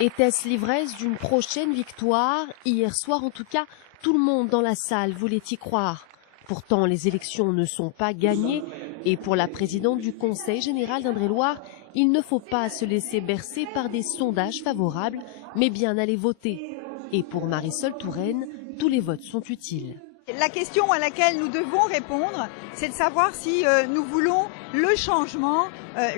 Était-ce l'ivresse d'une prochaine victoire? Hier soir, en tout cas, tout le monde dans la salle voulait y croire. Pourtant, les élections ne sont pas gagnées et pour la présidente du Conseil général d'Indre-et-Loire, il ne faut pas se laisser bercer par des sondages favorables, mais bien aller voter. Et pour Marisol Touraine, tous les votes sont utiles. La question à laquelle nous devons répondre, c'est de savoir si nous voulons le changement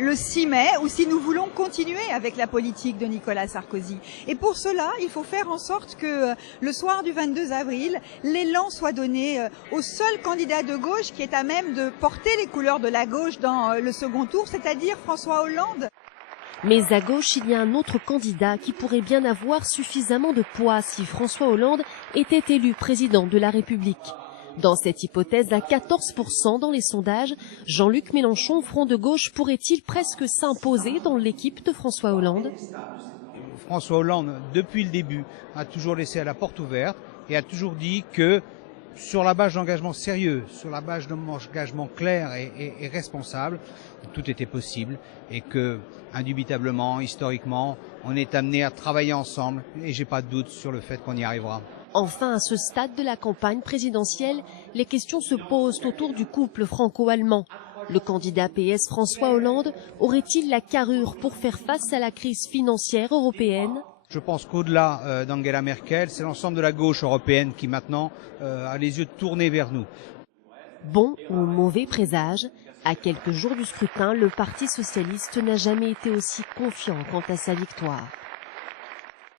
le 6 mai ou si nous voulons continuer avec la politique de Nicolas Sarkozy. Et pour cela, il faut faire en sorte que le soir du 22 avril, l'élan soit donné au seul candidat de gauche qui est à même de porter les couleurs de la gauche dans le second tour, c'est-à-dire François Hollande. Mais à gauche, il y a un autre candidat qui pourrait bien avoir suffisamment de poids si François Hollande était élu président de la République. Dans cette hypothèse à 14% dans les sondages, Jean-Luc Mélenchon, Front de gauche, pourrait-il presque s'imposer dans l'équipe de François Hollande? François Hollande, depuis le début, a toujours laissé la porte ouverte et a toujours dit que sur la base d'engagement sérieux, sur la base d'engagement clair et responsable, tout était possible et que, indubitablement, historiquement, on est amené à travailler ensemble et j'ai pas de doute sur le fait qu'on y arrivera. Enfin, à ce stade de la campagne présidentielle, les questions se posent autour du couple franco-allemand. Le candidat PS François Hollande aurait-il la carrure pour faire face à la crise financière européenne? Je pense qu'au-delà d'Angela Merkel, c'est l'ensemble de la gauche européenne qui maintenant a les yeux tournés vers nous. Bon ou mauvais présage, à quelques jours du scrutin, le Parti socialiste n'a jamais été aussi confiant quant à sa victoire.